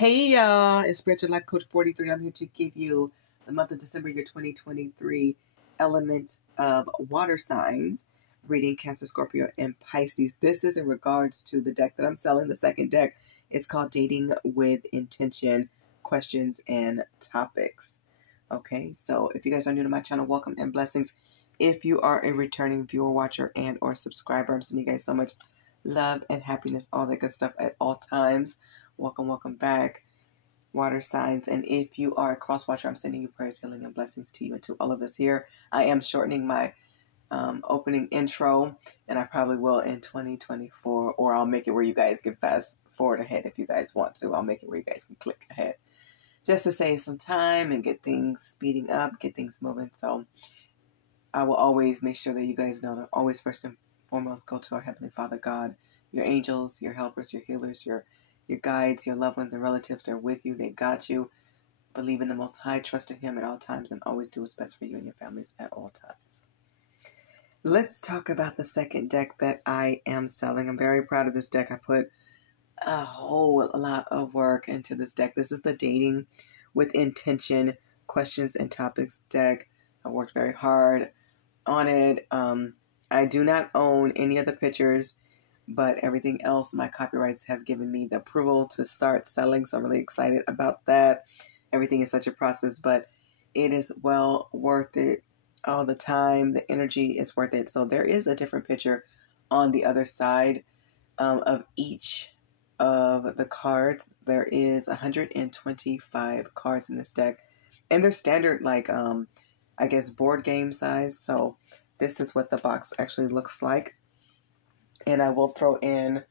Hey y'all, it's Spiritual Life Coach 43. I'm here to give you the month of December year 2023 element of water signs, reading Cancer, Scorpio, and Pisces. This is in regards to the deck that I'm selling, the second deck. It's called Dating with Intention, Questions and Topics. Okay, so if you guys are new to my channel, welcome and blessings. If you are a returning viewer, watcher, and or subscriber, I'm sending you guys so much love and happiness, all that good stuff at all times. Welcome back, water signs. And if you are a cross watcher, I'm sending you prayers, healing, and blessings to you and to all of us here. I am shortening my opening intro, and I probably will in 2024, or I'll make it where you guys can fast forward ahead if you guys want to. I'll make it where you guys can click ahead just to save some time and get things speeding up, get things moving. So I will always make sure that you guys know to always first and foremost go to our Heavenly Father God, your angels, your helpers, your healers, your guides, your loved ones and relatives. They're with you. They got you. Believe in the Most High. Trust in Him at all times, and always do what's best for you and your families at all times. Let's talk about the second deck that I am selling. I'm very proud of this deck. I put a whole lot of work into this deck. This is the Dating with Intention, Questions and Topics deck. I worked very hard on it. I do not own any of the pictures, but everything else, my copyrights have given me the approval to start selling, so I'm really excited about that. Everything is such a process, but it is well worth it. All the time, the energy is worth it. So there is a different picture on the other side of each of the cards. There is 125 cards in this deck, and they're standard, like, I guess, board game size. So this is what the box actually looks like. And I will throw in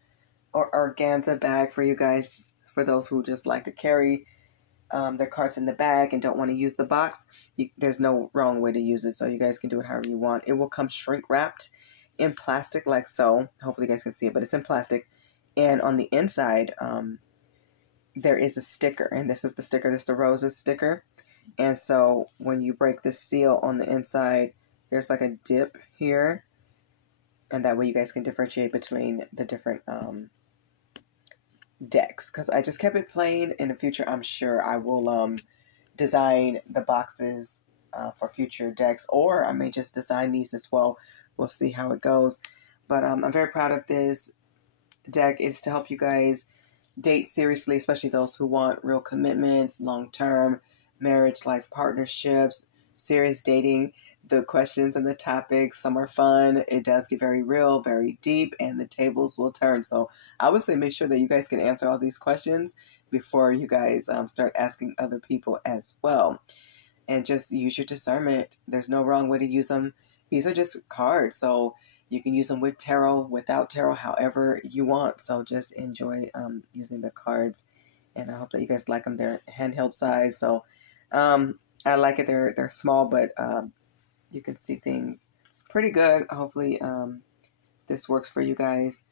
an organza bag for you guys, for those who just like to carry their cards in the bag and don't want to use the box. There's no wrong way to use it, so you guys can do it however you want. It will come shrink wrapped in plastic like so. Hopefully you guys can see it, but it's in plastic. And on the inside, there is a sticker, and this is the sticker. This is the roses sticker. And so when you break the seal on the inside, there's like a dip here. And that way you guys can differentiate between the different decks. Because I just kept it plain. In the future, I'm sure I will design the boxes for future decks. Or I may just design these as well. We'll see how it goes. But I'm very proud of this deck. It's to help you guys date seriously, especially those who want real commitments, long-term marriage, life partnerships, serious dating. The questions and the topics, some are fun. It does get very real, very deep, and the tables will turn. So I would say make sure that you guys can answer all these questions before you guys start asking other people as well. And just use your discernment. There's no wrong way to use them. These are just cards, so you can use them with tarot, without tarot, however you want. So just enjoy using the cards, and I hope that you guys like them. They're handheld size, so I like it. They're small, but you can see things pretty good. Hopefully this works for you guys,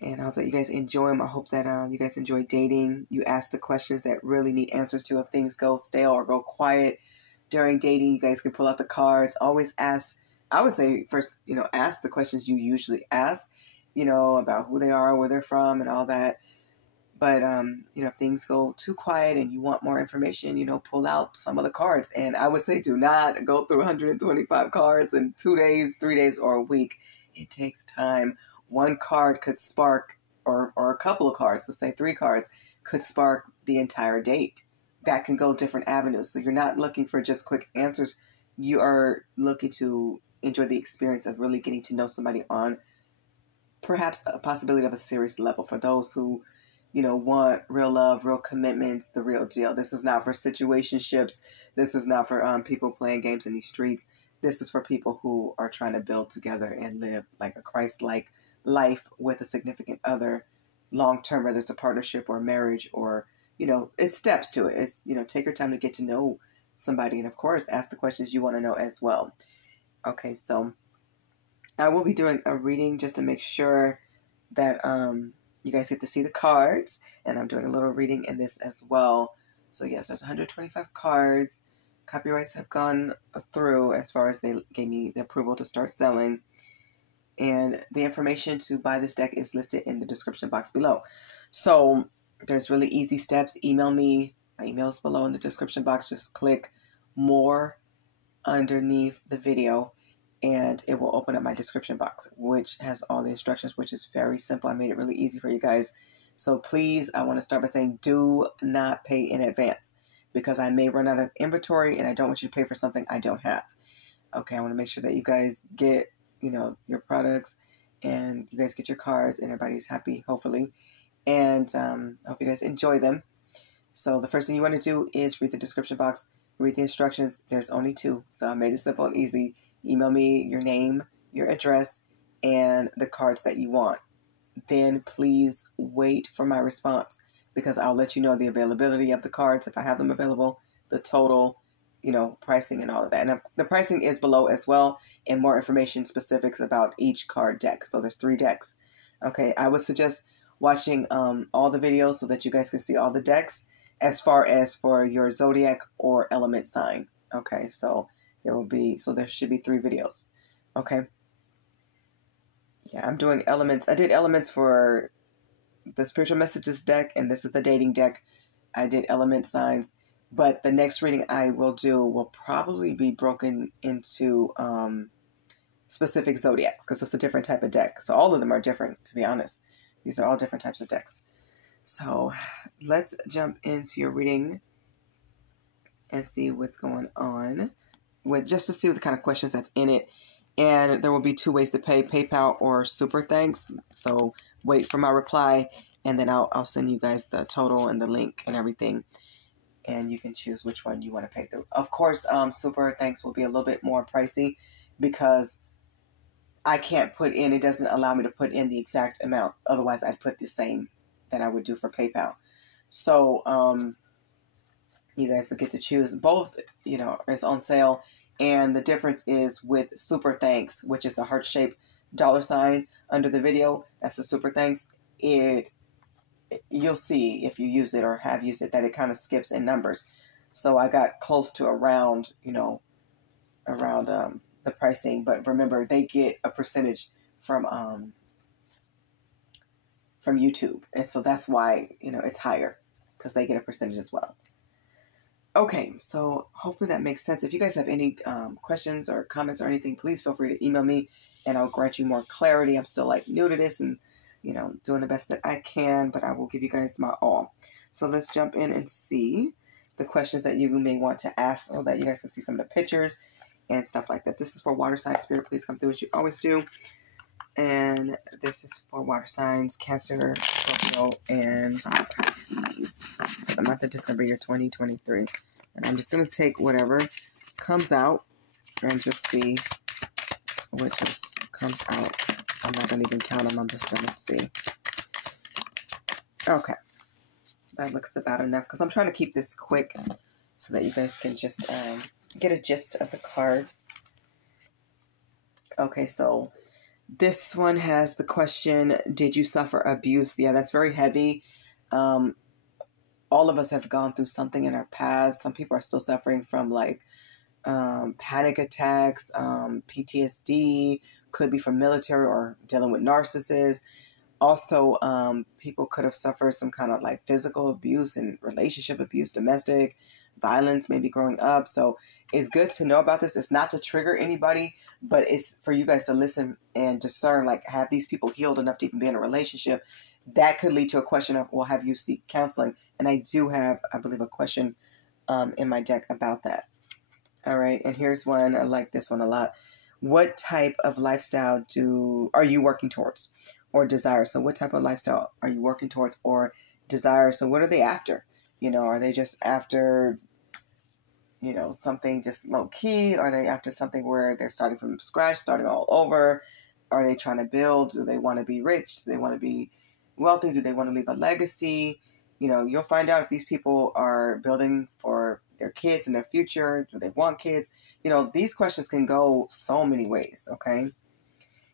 and I hope that you guys enjoy them. I hope that you guys enjoy dating. You ask the questions that really need answers to. If things go stale or go quiet during dating, you guys can pull out the cards. Always ask, I would say first, ask the questions you usually ask, about who they are, where they're from, and all that. But, if things go too quiet and you want more information, pull out some of the cards. And I would say do not go through 125 cards in 2 days, 3 days, or a week. It takes time. One card could spark, or a couple of cards, let's say 3 cards, could spark the entire date. That can go different avenues. So you're not looking for just quick answers. You are looking to enjoy the experience of really getting to know somebody on perhaps a possibility of a serious level. For those who want real love, real commitments, the real deal. This is not for situationships. This is not for people playing games in these streets. This is for people who are trying to build together and live like a Christ-like life with a significant other long-term, whether it's a partnership or marriage, or, it's steps to it. It's, take your time to get to know somebody. And of course, ask the questions you want to know as well. Okay, so I will be doing a reading just to make sure that, you guys get to see the cards, and I'm doing a little reading in this as well. So yes, there's 125 cards. Copyrights have gone through as far as they gave me the approval to start selling. And the information to buy this deck is listed in the description box below. So There's really easy steps. Email me. My email is below in the description box. Just click more underneath the video and it will open up my description box, which has all the instructions, which is very simple. I made it really easy for you guys. So please, I want to start by saying do not pay in advance, because I may run out of inventory and I don't want you to pay for something I don't have. Okay, I want to make sure that you guys get, your products and you guys get your cards and everybody's happy, hopefully. And I hope you guys enjoy them. So the first thing you want to do is read the description box, read the instructions. There's only 2, so I made it simple and easy. Email me your name, your address, and the cards that you want. Then please wait for my response, because I'll let you know the availability of the cards if I have them available, the total, pricing and all of that. And the pricing is below as well, and more information specifics about each card deck. So there's 3 decks. Okay, I would suggest watching all the videos so that you guys can see all the decks as far as for your zodiac or element sign. Okay, so there should be 3 videos. Okay. Yeah, I'm doing elements. I did elements for the spiritual messages deck, and this is the dating deck. I did element signs, but the next reading I will do will probably be broken into specific zodiacs, because it's a different type of deck. So all of them are different, to be honest. These are all different types of decks. So let's jump into your reading and see what's going on, just to see what the kind of questions that's in it. And there will be 2 ways to pay, PayPal or Super Thanks. So wait for my reply, and then I'll send you guys the total and the link and everything. And you can choose which one you want to pay through. Of course, Super Thanks will be a little bit more pricey, because I can't put in, it doesn't allow me to put in the exact amount. Otherwise, I'd put the same that I would do for PayPal. So you guys will get to choose. Both, is on sale. And the difference is with Super Thanks, which is the heart-shaped $sign under the video. That's the Super Thanks. You'll see if you use it or have used it that it kind of skips in numbers. So I got close to around the pricing. But remember, they get a percentage from YouTube. And so that's why, it's higher, because they get a percentage as well. Okay, so hopefully that makes sense. If you guys have any questions or comments or anything, please feel free to email me and I'll grant you more clarity. I'm still new to this and, doing the best that I can, but I will give you guys my all. So let's jump in and see the questions that you may want to ask so that you guys can see some of the pictures and stuff like that. This is for water sign spirit. Please come through as you always do. And this is for water signs, Cancer, Scorpio, and Pisces for the month of December, year 2023. And I'm just going to take whatever comes out and just see what just comes out. I'm not going to even count them. I'm just going to see. Okay. That looks about enough, because I'm trying to keep this quick so that you guys can just get a gist of the cards. Okay, so this one has the question, did you suffer abuse? Yeah, that's very heavy. All of us have gone through something in our past. Some people are still suffering from panic attacks, PTSD, could be from military or dealing with narcissists. Also, people could have suffered some kind of physical abuse and relationship abuse, domestic violence, maybe growing up. So it's good to know about this. It's not to trigger anybody, but it's for you guys to listen and discern, have these people healed enough to even be in a relationship? That could lead to a question of, well, have you seek counseling? And I do have, I believe, a question in my deck about that. All right. And here's one. I like this one a lot. What type of lifestyle are you working towards or desire? So what type of lifestyle are you working towards or desire? So what are they after? Are they just after, something just low key? Are they after something where they're starting from scratch, starting all over? Are they trying to build? Do they want to be rich? Do they want to be wealthy? Do they want to leave a legacy? You'll find out if these people are building for their kids and their future. Do they want kids? These questions can go so many ways, okay?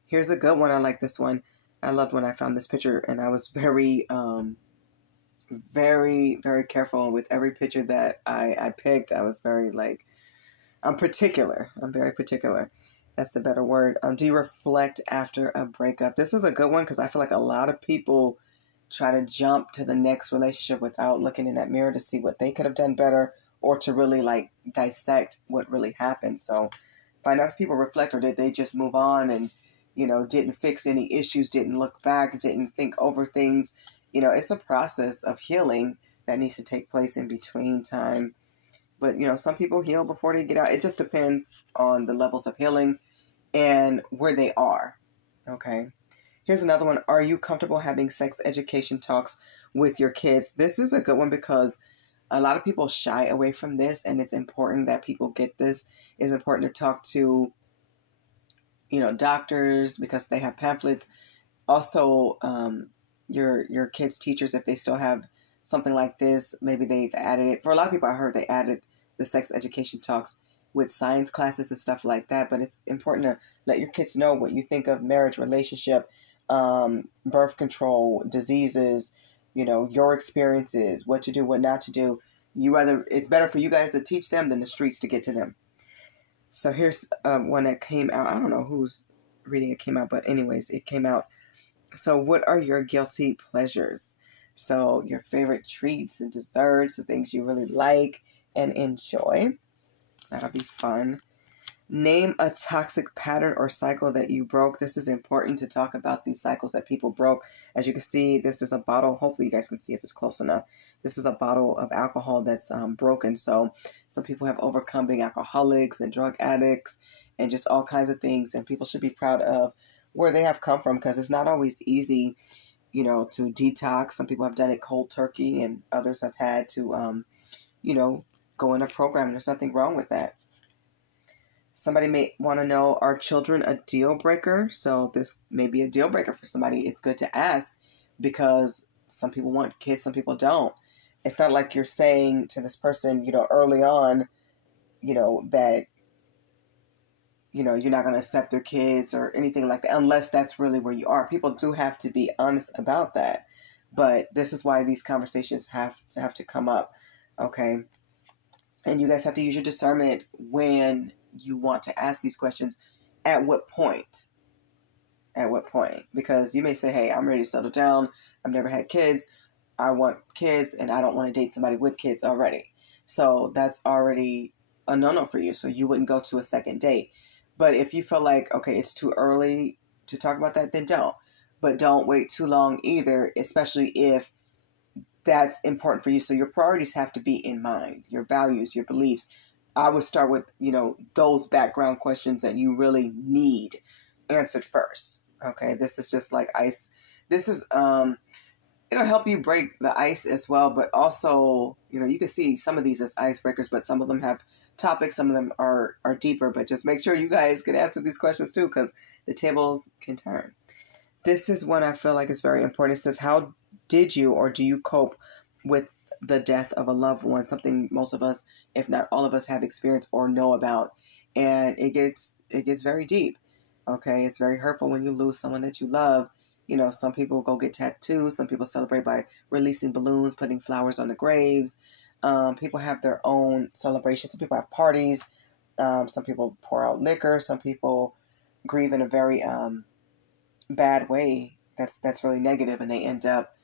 Here's a good one. I like this one. I loved when I found this picture, and I was very, very, very careful with every picture that I picked. I was very I'm particular. I'm very particular. That's the better word. Do you reflect after a breakup? This is a good one because I feel like a lot of people try to jump to the next relationship without looking in that mirror to see what they could have done better, or to really like dissect what really happened. So find out if people reflect, or did they just move on and, didn't fix any issues, didn't look back, didn't think over things. It's a process of healing that needs to take place in between time. But, some people heal before they get out. It just depends on the levels of healing and where they are. Okay. Here's another one. Are you comfortable having sex education talks with your kids? This is a good one because a lot of people shy away from this, and it's important that people get this. It's important to talk to, doctors, because they have pamphlets. Also, your kids' teachers, if they still have something like this, maybe they've added it. For a lot of people, I heard they added the sex education talks with science classes and stuff like that. But it's important to let your kids know what you think of marriage, relationship, birth control, diseases, your experiences, what to do, what not to do. It's better for you guys to teach them than the streets to get to them. So here's one that came out. I don't know whose reading it came out, but anyways, it came out. So what are your guilty pleasures? So your favorite treats and desserts, the things you really like and enjoy. That'll be fun. Name a toxic pattern or cycle that you broke. This is important to talk about these cycles that people broke. As you can see, this is a bottle. Hopefully you guys can see if it's close enough. This is a bottle of alcohol that's broken. So some people have overcome being alcoholics and drug addicts and just all kinds of things. And people should be proud of where they have come from, because it's not always easy, to detox. Some people have done it cold turkey, and others have had to, go in a program. There's nothing wrong with that. Somebody may want to know, are children a deal breaker? So this may be a deal breaker for somebody. It's good to ask, because some people want kids, some people don't. It's not like you're saying to this person, early on, that, you're not going to accept their kids or anything like that, unless that's really where you are. People do have to be honest about that. But this is why these conversations have to come up. Okay. And you guys have to use your discernment when you want to ask these questions. At what point? At what point? Because you may say, hey, I'm ready to settle down. I've never had kids. I want kids, and I don't want to date somebody with kids already. So that's already a no-no for you. So you wouldn't go to a second date. But if you feel like, okay, it's too early to talk about that, then don't. But don't wait too long either, especially if that's important for you. So your priorities have to be in mind, your values, your beliefs. I would start with, those background questions that you really need answered first. Okay, this is just like ice. This is, it'll help you break the ice as well. But also, you can see some of these as icebreakers, but some of them have topics. Some of them are deeper. But just make sure you guys can answer these questions too, because the tables can turn. This is one I feel like is very important. It says, how did you or do you cope with the death of a loved one? Something most of us, if not all of us, have experienced or know about. And it gets very deep. Okay, it's very hurtful when you lose someone that you love. Some people go get tattoos. Some people celebrate by releasing balloons, putting flowers on the graves. People have their own celebrations. Some people have parties. Some people pour out liquor. Some people grieve in a very bad way. That's really negative, and they end up,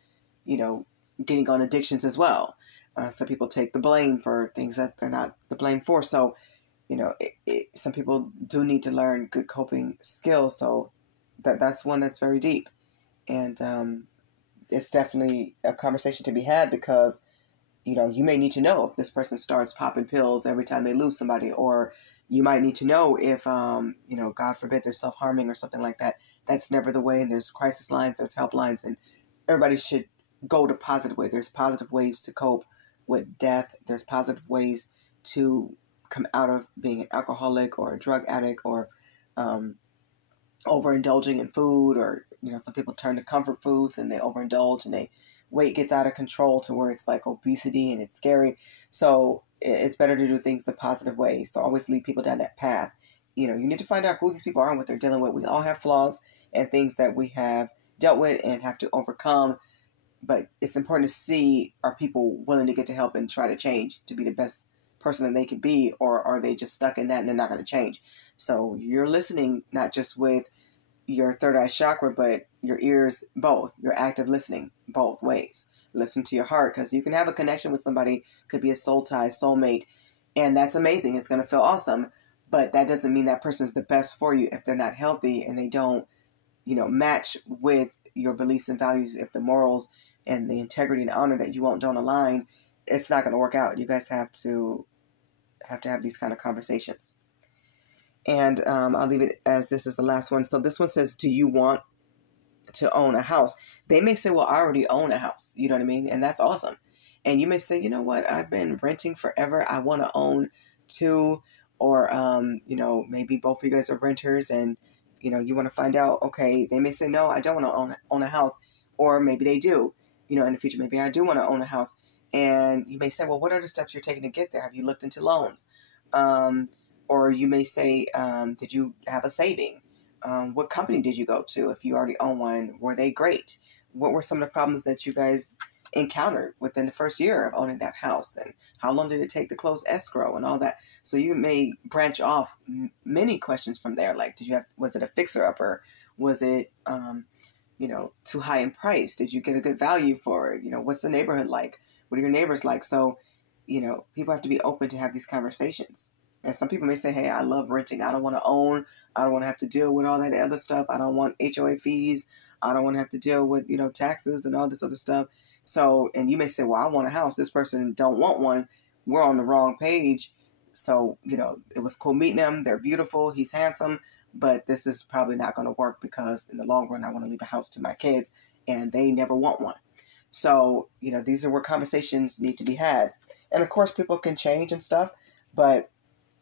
getting on addictions as well. Some people take the blame for things that they're not the blame for. So, some people do need to learn good coping skills. So that's one that's very deep. And it's definitely a conversation to be had, because, you may need to know if this person starts popping pills every time they lose somebody, or you might need to know if, God forbid, they're self-harming or something like that. That's never the way. And there's crisis lines, there's helplines, and everybody should go to positive way. There's positive ways to cope with death. There's positive ways to come out of being an alcoholic or a drug addict, or overindulging in food, or, some people turn to comfort foods and they overindulge, and they weight gets out of control to where it's like obesity and it's scary. So it's better to do things the positive way. So always lead people down that path. You need to find out who these people are and what they're dealing with. We all have flaws and things that we have dealt with and have to overcome. But it's important to see, are people willing to get to help and try to change to be the best person that they could be, or are they just stuck in that and they're not going to change? So you're listening not just with, your third eye chakra, but your ears both. You're active listening both ways. Listen to your heart, because you can have a connection with somebody, could be a soul tie, soulmate, and that's amazing. It's going to feel awesome, but that doesn't mean that person's the best for you if they're not healthy and they don't, match with your beliefs and values. If the morals and the integrity and honor that you want don't align, it's not going to work out. You guys have to have these kind of conversations. And I'll leave it as this is the last one. So this one says, do you want to own a house? They may say, well, I already own a house. You know what I mean? And that's awesome. And you may say, you know what? I've been renting forever. I want to own two, or, maybe both of you guys are renters and, you want to find out, okay, they may say, no, I don't want to own a house. Or maybe they do, in the future, maybe I do want to own a house. And you may say, well, what are the steps you're taking to get there? Have you looked into loans? Or you may say, did you have a saving? What company did you go to? If you already own one, were they great? What were some of the problems that you guys encountered within the first year of owning that house? And how long did it take to close escrow and all that? So you may branch off many questions from there. Like, was it a fixer-upper? Was it, too high in price? Did you get a good value for it? What's the neighborhood like? What are your neighbors like? So, people have to be open to have these conversations. And some people may say, hey, I love renting. I don't want to own. I don't want to have to deal with all that other stuff. I don't want HOA fees. I don't want to have to deal with, taxes and all this other stuff. So, and you may say, well, I want a house. This person don't want one. We're on the wrong page. So, it was cool meeting them. They're beautiful. He's handsome. But this is probably not going to work, because in the long run, I want to leave a house to my kids and they never want one. So, these are where conversations need to be had. And of course, people can change and stuff, but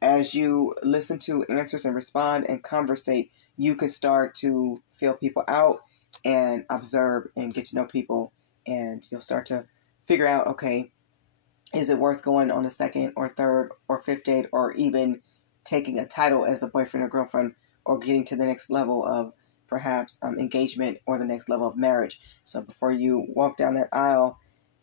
as you listen to answers and respond and conversate, you can start to feel people out and observe and get to know people. And you'll start to figure out, okay, is it worth going on a second or third or fifth date, or even taking a title as a boyfriend or girlfriend, or getting to the next level of perhaps engagement or the next level of marriage. So before you walk down that aisle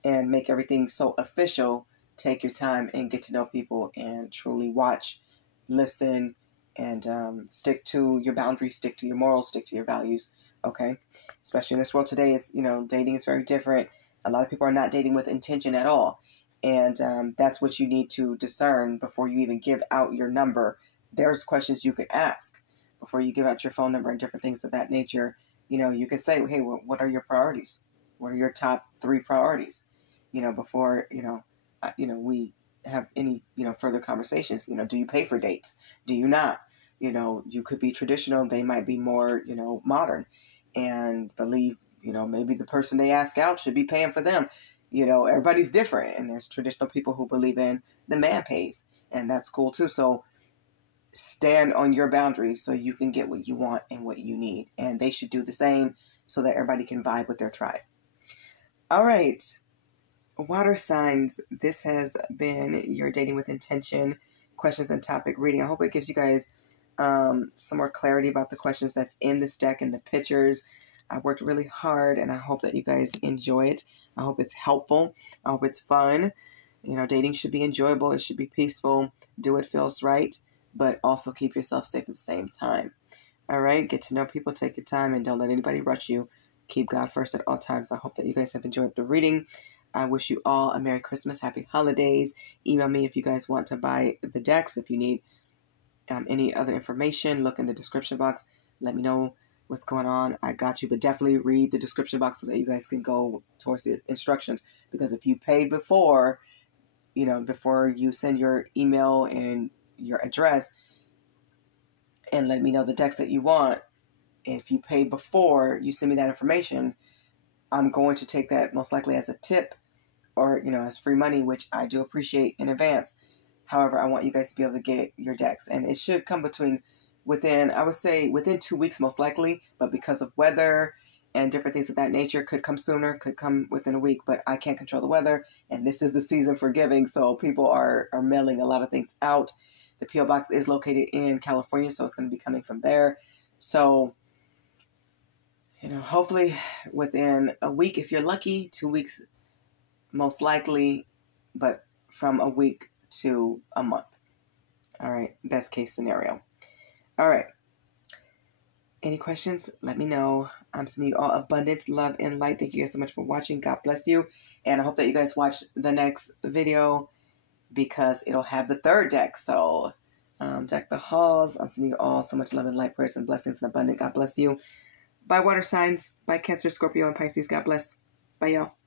and make everything so official, take your time and get to know people and truly watch, listen, and stick to your boundaries, stick to your morals, stick to your values, okay? Especially in this world today, it's, dating is very different. A lot of people are not dating with intention at all. And that's what you need to discern before you even give out your number. There's questions you could ask before you give out your phone number and different things of that nature. You can say, hey, what are your priorities? What are your top 3 priorities? Before, we have any, further conversations. Do you pay for dates? Do you not? You could be traditional. They might be more, modern, and believe, maybe the person they ask out should be paying for them. Everybody's different. And there's traditional people who believe in the man pays, and that's cool too. So stand on your boundaries so you can get what you want and what you need. And they should do the same so that everybody can vibe with their tribe. All right. Water signs, this has been your Dating with Intention questions and topic reading. I hope it gives you guys some more clarity about the questions that's in this deck and the pictures. I worked really hard, and I hope that you guys enjoy it. I hope it's helpful. I hope it's fun. Dating should be enjoyable. It should be peaceful. Do what feels right, but also keep yourself safe at the same time. All right? Get to know people. Take your time, and don't let anybody rush you. Keep God first at all times. I hope that you guys have enjoyed the reading. I wish you all a Merry Christmas, Happy Holidays. Email me if you guys want to buy the decks. If you need any other information, look in the description box. Let me know what's going on. I got you, but definitely read the description box so that you guys can go towards the instructions. Because if you pay before you send your email and your address and let me know the decks that you want, if you pay before you send me that information, I'm going to take that most likely as a tip or, as free money, which I do appreciate in advance. However, I want you guys to be able to get your decks. And it should come within 2 weeks most likely. But because of weather and different things of that nature, could come sooner, could come within a week. But I can't control the weather. And this is the season for giving. So people are mailing a lot of things out. The P.O. Box is located in California, so it's going to be coming from there. So hopefully within a week, if you're lucky, 2 weeks most likely, but from a week to a month. All right, best case scenario. All right. Any questions? Let me know. I'm sending you all abundance, love, and light. Thank you guys so much for watching. God bless you. And I hope that you guys watch the next video because it'll have the third deck. So, deck the halls. I'm sending you all so much love and light, prayers, and blessings and abundance. God bless you. Bye, water signs. Bye, Cancer, Scorpio, and Pisces. God bless. Bye, y'all.